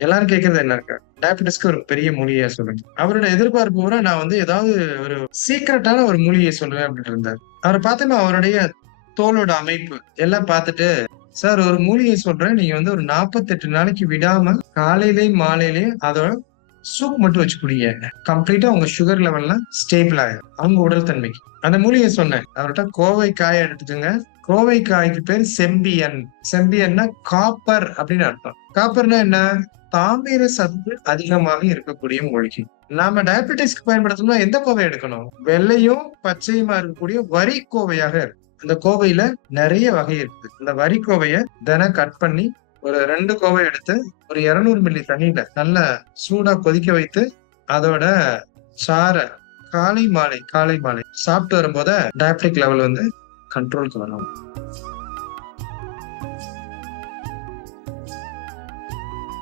எல்லாரும் கேட்கறது என்ன இருக்கா, டயபெட்டிஸ்க்கு ஒரு பெரிய மூலிகையா சொல்லுங்க. அவரோட எதிர்பார்ப்பு பூரா நான் வந்து ஏதாவது ஒரு சீக்ரெட்டான ஒரு மூலிகையை சொல்லுவேன் அப்படின்னு இருந்தாரு. அவரை பார்த்தோமே அவருடைய தோலோட அமைப்பு எல்லாம் பார்த்துட்டு, சார் ஒரு மூலிகை சொல்றேன். நீங்க வந்து ஒரு 48 நாளைக்கு விடாம காலையிலயும் மாலையிலயும் அதோட சூப் மட்டும் வச்சு குடிங்க. கம்ப்ளீட்டா உங்க சுகர் லெவல்லாம் ஸ்டேபிள் ஆயிரும். அவங்க உடல் தன்மைக்கு. அந்த மூலிகை சொன்னேன். அவர்ட்ட கோவைக்காய எடுத்துக்கங்க. கோவைக்காய்க்கு பேர் செம்பியன். செம்பியன்னா காப்பர் அப்படின்னு அர்த்தம். காப்பர்னா என்ன? தாமிர சத்து அதிகமாக இருக்கக்கூடிய மூலிகை. நாம டயபெட்டிஸ்க்கு பயன்படுத்தணும்னா எந்த கோவை எடுக்கணும்? வெள்ளையும் பச்சையுமா இருக்கக்கூடிய வரி கோவையாக இருக்கு. அந்த கோவையில நிறைய வகை இருக்கு. இந்த வரி கோவைய தினம் கட் பண்ணி ஒரு 2 கோவை எடுத்து ஒரு 200 மில்லி தண்ணீல நல்லா சூடா கொதிக்க வைத்து அதோட சாறை காலை மாலை சாப்பிட்டு வரும்போது டயபெட்டிக் லெவல் வந்து கண்ட்ரோலுக்கு வரும்.